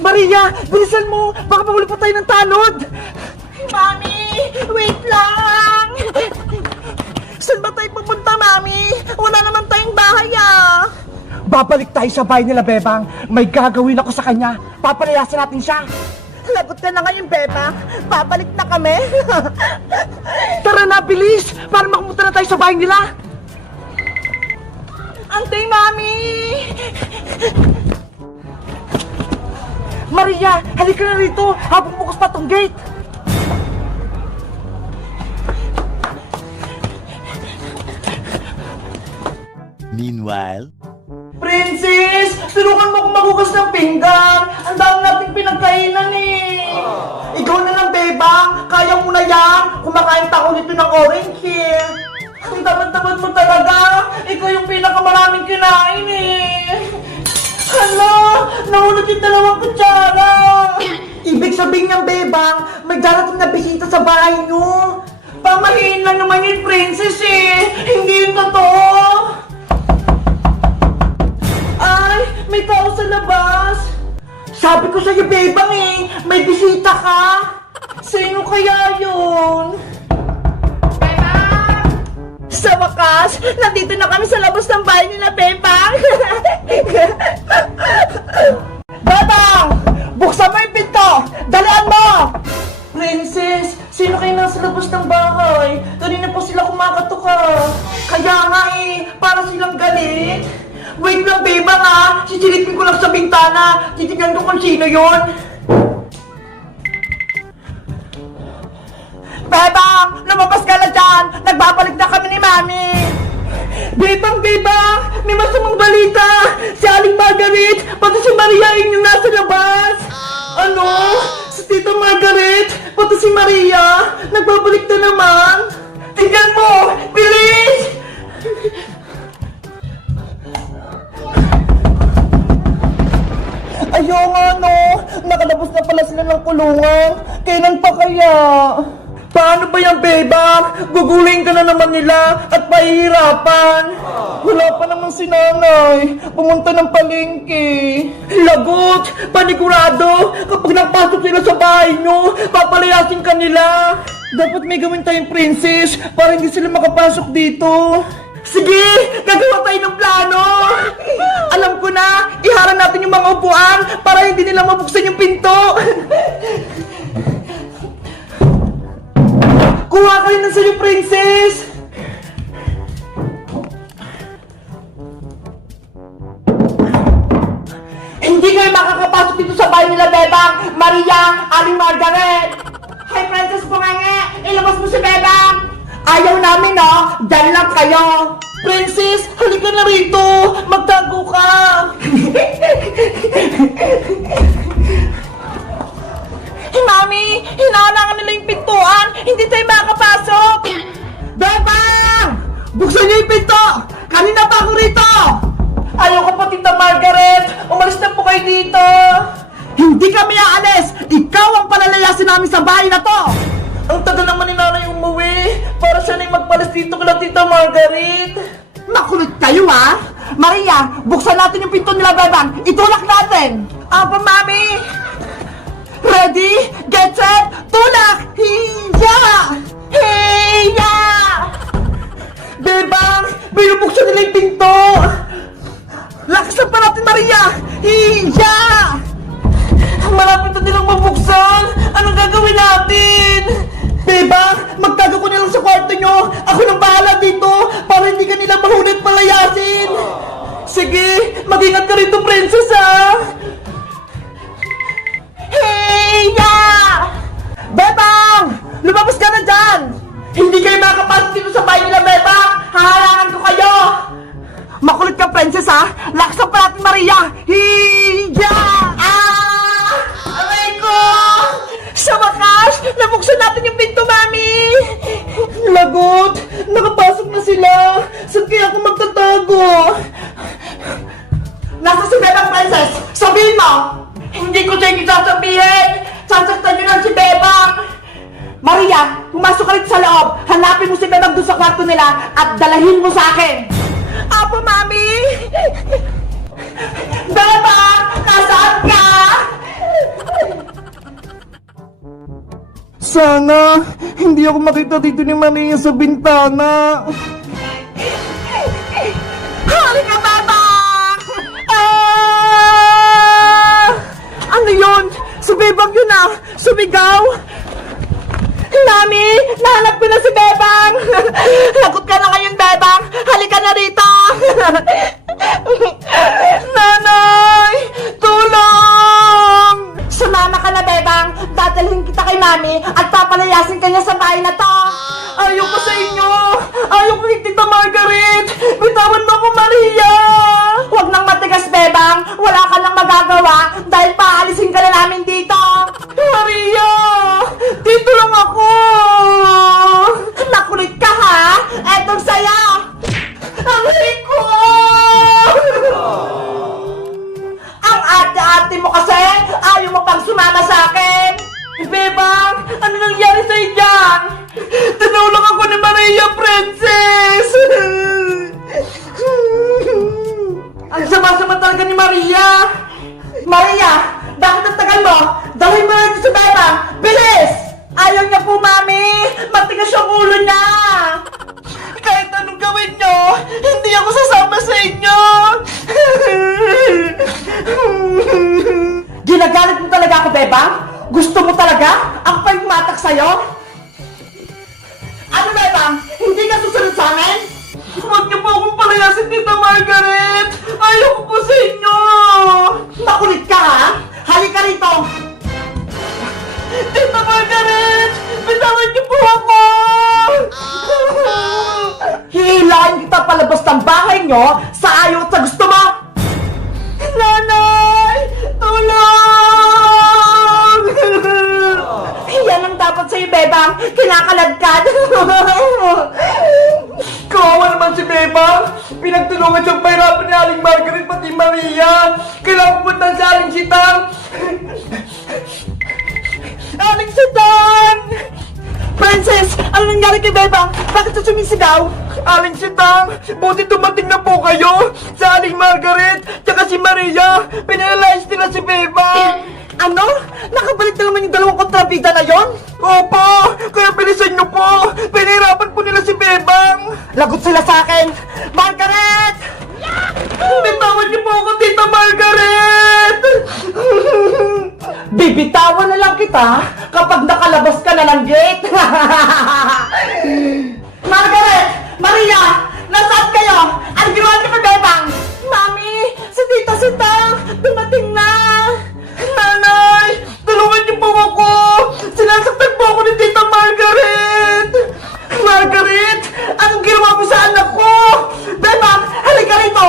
Maria, bilisan mo! Baka mahuli pa tayo ng tanod! Mami! Wait lang! Saan ba tayo pupunta, Mami? Wala naman tayong bahay, ah! Babalik tayo sa bahay nila, Bebang. May gagawin ako sa kanya. Papalayasin natin siya. Lagot ka na ngayon, Bebang. Babalik na kami. Tara na, bilis! Para makapunta na tayo sa bahay nila. Antay, Mami! Maria, halika na rito habang bukas pa tong gate. Meanwhile, Princess, tulungan mo akong maghugas ng pinggan. Ang dami nating pinagkainan eh. Ikaw na lang, Bebang. Kaya mo na yan. Kumakain pa ako nito ng orange eh. Ang tamad-tamad mo talaga. Ikaw yung pinakamaraming kinain eh. Hala, nahulog yung dalawang kutsara. Ibig sabihin niyang, Bebang, may darating na bisita sa bahay niyo. Pamahiin lang naman yung princess eh. Hindi yung totoo. Ay, may tao sa labas. Sabi ko sa'yo, Bebang eh, may bisita ka. Sino kaya yun? Sa wakas, nandito na kami sa labas ng bahay nila, Bebang! Bebang! Buksan mo yung pinto! Dalian mo! Princess, sino kayo nasa labas ng bahay? Kanina po sila kumakatok. Kaya nga eh, para silang galit. Wait lang, Bebang ah! Sisilipin ko lang sa bintana. Titignan ko kung sino yun. Bebang! Lumabas ka na dyan! Nagbabalik na kami ni Mami! Bebang! Bebang! May masamang balita! Si Aling Margaret! Pati si Maria yung nasa labas! Ano? Si Tita Margaret! Pati si Maria! Nagbabalik na naman! Tingnan mo! Bilis! Ayaw nga no! Nakalabas na pala sila ng kulungan! Kailan pa kaya? Paano ba yan, Bebang? Gugulin ka na naman nila at mahihirapan. Wala pa naman si nanay. Pumunta ng palengke. Lagot! Panigurado! Kapag nagpasok sila sa bahay nyo, papalayasin ka nila. Dapat may gawin tayong princess para hindi sila makapasok dito. Sige! Gagawa tayo ng plano! Alam ko na! Iharang natin yung mga upuan para hindi nila mabuksan yung pinto! Kuha kayo na sa'yo, princess! Hindi kayo makakapasok dito sa bahay nila, Bebang! Maria! Aling Margaret! Hi, Princess Pungenge! Ilabas mo si Bebang! Ayaw namin, no? Diyan lang kayo! Princess, halika na rito! Magtago ka! Mami! Hinahalangan nila yung pintuan! Hindi tayo makakapasok! Bebang! Buksan niyo yung pinto! Kanina pa ako rito! Ayoko po, Tita Margaret! Umalis na po kayo dito! Hindi kami aalis! Ikaw ang palalayasin namin sa bahay na to! Ang tagal naman ni nanay umuwi! Para siya na yung magpalis dito kala Tita Margaret! Makulit kayo, ha? Maria, buksan natin yung pinto nila, Bebang! Itulak natin! Apa, Mami! Ready? Get set! Tulak! Hiya! Hiya! Bebang! Binubuksan nila yung pinto! Lakasan pa natin, Maria! Hiya! Malapit na nilang mabuksan! Anong gagawin natin? Bebang! Magtago ko nilang sa kwarto nyo! Ako nang bahala dito! Para hindi ka nila mahuli at palayasin! Sige! Mag-ingat ka rito, princess, ha! Heya! Bebang! Lumabas ka na dyan! Hindi kayo makakapasok dito sa bahay nila, Bebang! Hahalangan ko kayo! Makulit ka, princess, ha? Laksan pa natin, Maria! Hiya! Ah! Aray ko! Sa wakas, nabuksan natin yung pinto, Mami! Lagot! Nakapasok na sila! Saan kaya ako magtatago? Nasa si Bebang, princess! Sabihin mo! Hindi ko siya sasabihin! Sasaktan niyo lang si Bebang! Maria, pumasok ka rin sa loob! Hanapin mo si Bebang doon sa kwarto nila at dalahin mo sa akin! Apo, Mami! Bebang! Nasaan ka? Sana hindi ako makita dito ni Maria sa bintana. Halika, Bebang! Ah! Ano yun? Si Bebang yun ah! Sumigaw! Mami! Nahanap ko na si Bebang! Lagot ka na ngayon, Bebang! Halika na rito! Nanay! Tulong! Sumama ka na, Bebang! Dadalhin kita kay Mami at papalayasin ka niya sa bahay na to! Ayoko sa inyo! Ayoko kay Tita Margaret! Bitawan mo ako, Maria! Huwag nang matigas, Bebang! Wala ka nang magagawa dahil paalisin ka na namin dito! Maria! Dito lang ako! Nakulit ka, ha? Etong saya! Ang ko! Ang ate-ate mo kasi! Ayaw mo pang sumama sa akin! Bebang! Ano nangyari sa'yo dyan? Tinulong ako ni Maria, Princess! Ang sama-sama talaga ni Maria! Maria! Bakit ang tagal mo? Dalhin mo natin sa Bebang! Bilis! Ayaw niya po, Mami! Matigas yung ulo niya! Kahit anong gawin niyo, hindi ako sasama sa inyo! Ginagalit mo talaga ako, Bebang? Gusto mo talaga? Ako pa yung matak sa'yo? Ano, Bebang? Hindi ka susunod sa amin? Huwag niyo po akong palayasin, Tita Margaret! Ayaw ko po sa inyo! Makulit ka, ha? Halika rito! Tita Margaret! Bitawan niyo po ako! Hihilahin kita palabas ng bahay niyo sa ayaw at sa gusto mo! Nanay! Tulong! Yan ang dapat sa'yo, Bebang! Kinakaladkad! Kawawa naman si Bebang! Pinagtulungan siyang pahirapan ni Aling Margaret pati Maria! Kailangan pumunta sa Aling Sitang! Aling Sitang! Princess! Ano nangyari kay Bebang? Bakit siya sumisigaw? Aling Sitang! Buti dumating na po kayo sa Aling Margaret tsaka si Maria! Pinalayas nila si Bebang! Ano? Nakabalik na naman yung dalawang kontrabida na yon? Opo! Kaya bilisan niyo po! Pinahirapan po nila si Bebang! Lagot sila sa akin! Margaret! Bitawan niyo po ako, Tita Margaret! Bibitawan na lang kita kapag nakalabas ka na ng gate! Margaret! Maria! Nasaan kayo? Ano ginawa niyo kay Bebang? Mami! Si Tita Sita! Dumating na! Nanay! Tulungan niyo po ako! Sinasaktan po ako ni Tita Margaret! Margaret! Anong ginawa mo sa anak ko? Bebang! Halika rito!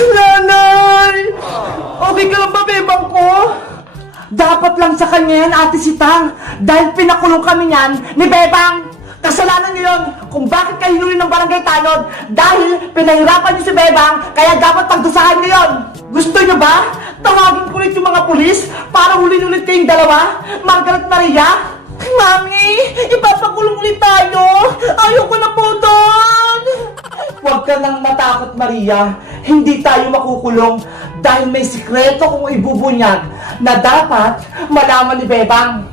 Nanay! Okay ka lang ba, Bebang ko? Dapat lang sa kanya yan, Ate Sitang. Dahil pinakulong kami niyan ni Bebang. Kasalanan niyo yun kung bakit kayo hinuli ng barangay tanod. Dahil pinahirapan niyo si Bebang, kaya dapat pagdusahan niyo yun. Gusto niyo ba? Tawagin ko ulit yung mga pulis para hulin ulit kayong dalawa? Margaret Maria? Mami, ipapakulong ulit tayo. Ayoko na po doon. Huwag ka nang matakot, Maria. Hindi tayo makukulong dahil may sikreto kong ibubunyag na dapat malaman ni Bebang.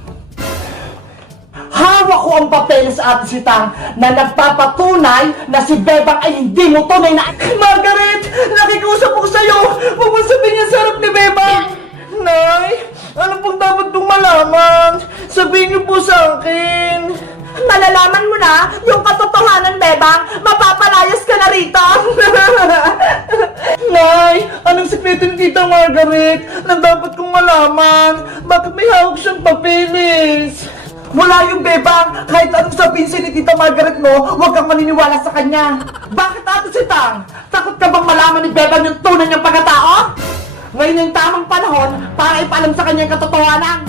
Hawak ko ang papeles sa Ate Sitang na nagpapatunay na si Bebang ay hindi mo tunay na... Margaret! Nakikusap ko sa'yo! Huwag mo sabihin yan sa harap ni Bebang! Nay! Ano pong dapat kong malaman? Sabihin niyo po sa akin! Malalaman mo na yung katotohanan, Bebang! Mapapalayas ka na rito! Nay! Anong sikreto ni Tita Margaret na dapat kong malaman? Bakit may hawak siyang papeles? Wala yung Bebang! Kahit anong sabihin ni Tita Margaret mo, huwag kang maniniwala sa kanya! Bakit, Ate Sitang? Takot ka bang malaman ni Bebang yung tunay niyang pagkatao? Ngayon yung tamang panahon para ipaalam sa kanya yung katotohanan!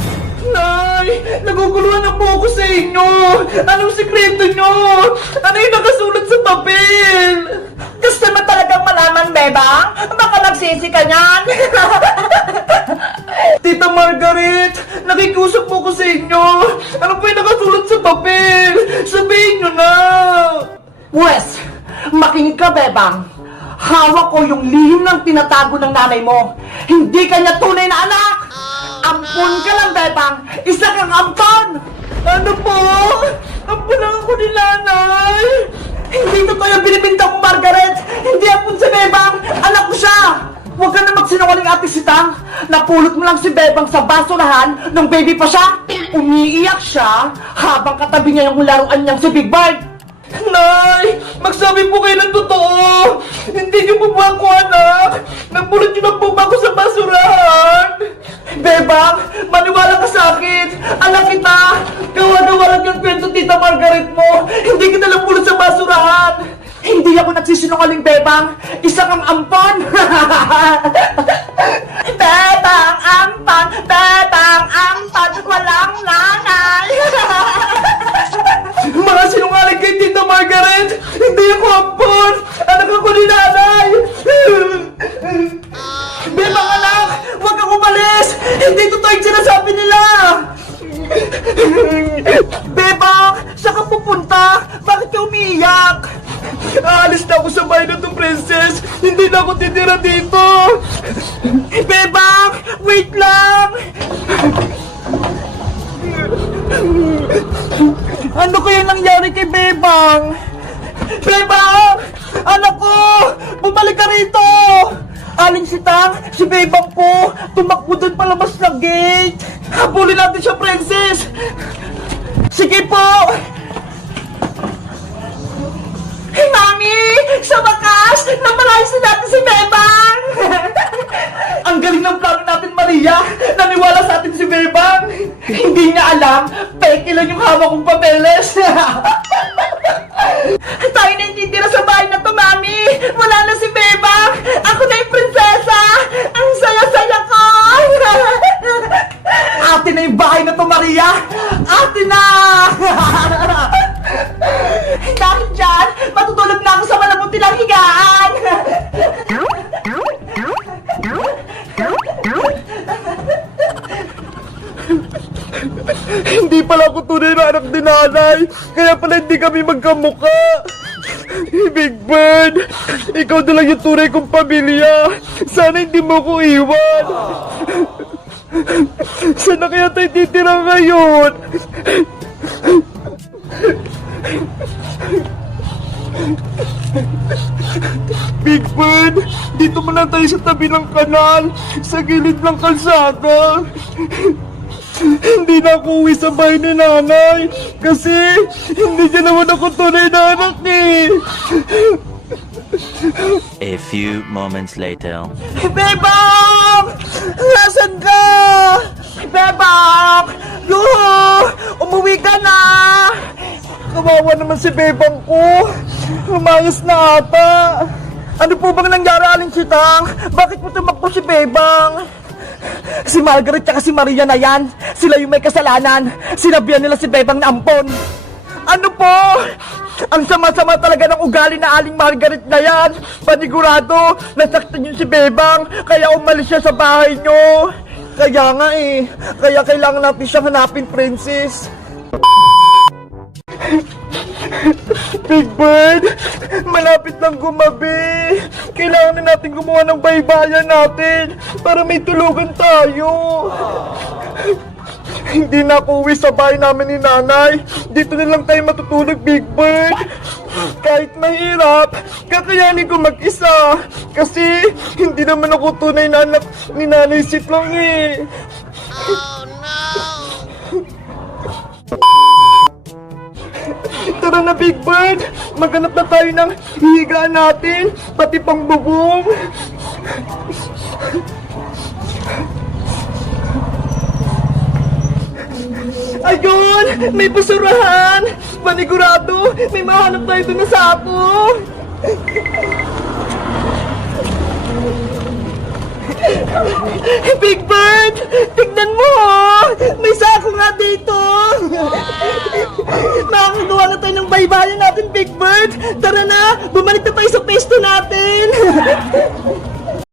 Nay! Naguguluhan na po ako sa inyo! Anong sikreto nyo? Ano yung nakasulat sa papel? Gusto mo talagang malaman, Bebang? Baka nagsisi ka niyan! Tita Margaret! Nakikusap po ko sa inyo! Ano po yung nakasulat sa papel? Sabihin nyo na! Wes! Makinig ka, Bebang! Hawak ko yung lihim ng tinatago ng nanay mo! Hindi kanya tunay na anak! Ang Ampon ka lang, Bebang! Isa kang ampon! Ano po? Ampon lang ako ni nanay! Hindi totoo yung binibinta kong Margaret! Hindi ampon si Bebang! Anak ko siya! Huwag ka na magsinungaling, Ate Sitang! Napulot mo lang si Bebang sa basurahan nung baby pa siya! Umiiyak siya habang katabi niya yung laruan niyang si Big Bird! Nay! Magsabi po kayo ng totoo! Hindi niyo po ba ako anak? Napulot niyo na po ba ako sa basurahan? Bebang! Maniwala ka sa akin! Anak kita! Gawa-gawa lang yung kwento, Tita Margaret mo! Hindi kita napulot sa basurahan! Hindi ako nagsisinungaling, Bebang! Isa kang ampon! Bebang ampon! Bebang ampon! Walang nanay! Mga sinungaling kay Tita Margaret! Hindi ako ampon! Anak ako ni nanay! Bebang anak! Huwag kang umalis! Hindi totoo yung sinasabi nila! Bebang! Saan ka pupunta? Bakit ka umiiyak? Aalis na ako sa bahay na to, Princess! Hindi na ako titira dito! Bebang! Wait lang! Ano kaya nangyari kay Bebang? Bebang! Anak ko! Bumalik ka rito! Aling Sitang, si Bebang po! Tumakbo doon palabas ng gate! Habulin natin siya, Princess! Sige po! Hey, Mami! Sa wakas, napalayas na natin si Bebang! Ang galing ng plano natin, Maria! Naniwala sa atin si Bebang! Hindi niya alam, peke lang yung hawak kong papeles! Tayo na hindi tira sa bahay na to, Mami! Wala na si Bebang! Ako na yung prinsesa! Ang saya-saya ko! Atin na yung bahay na to, Maria! Atin na! Dahil dyan, matutulog na ako sa malabuti ng higaan! Hindi pala ako tunay na anak ni nanay, kaya pala hindi kami magkamukha. Big Bird, ikaw na lang yung tunay kong pamilya. Sana hindi mo ko iwan. Saan na kaya tayo titira ngayon? Big Bird, dito mo lang tayo sa tabi ng kanal, sa gilid ng kalsada. Hindi na ako uwi sa bahay ni nanay kasi hindi niya naman ako tunay na anak eh. A few moments later. Bebang! Nasaan ka? Bebang! Yuhu! Umuwi ka na! Kawawa naman si Bebang ko. Umayos na ata. Ano po bang nangyari, Aling Sitang? Bakit mo tumakbo si Bebang? Si Margaret at si Maria na yan. Sila yung may kasalanan. Sinabihan nila si Bebang na ampon. Ano po? Ang sama-sama talaga ng ugali na Aling Margaret na yan. Panigurado, nasaktan yung si Bebang. Kaya umalis siya sa bahay nyo. Kaya nga eh. Kaya kailangan natin siyang hanapin, Princess. Big Bird, malapit lang gumabi. Kailangan na natin gumawa ng baybayan natin para may tulugan tayo. Hindi na ako uwi sa bahay namin ni nanay. Dito na lang tayo matutulog, Big Bird. Kahit mahirap, kakayanin ko mag-isa. Kasi hindi naman ako tunay na anak ni Nanay Sitlong eh. Oh no! Tara na, Big Bird! Maghanap na tayo ng hihigaan natin, pati pang bubong! Ayun! May basurahan! Panigurado, may mahanap tayo doon na sako! Big Bird!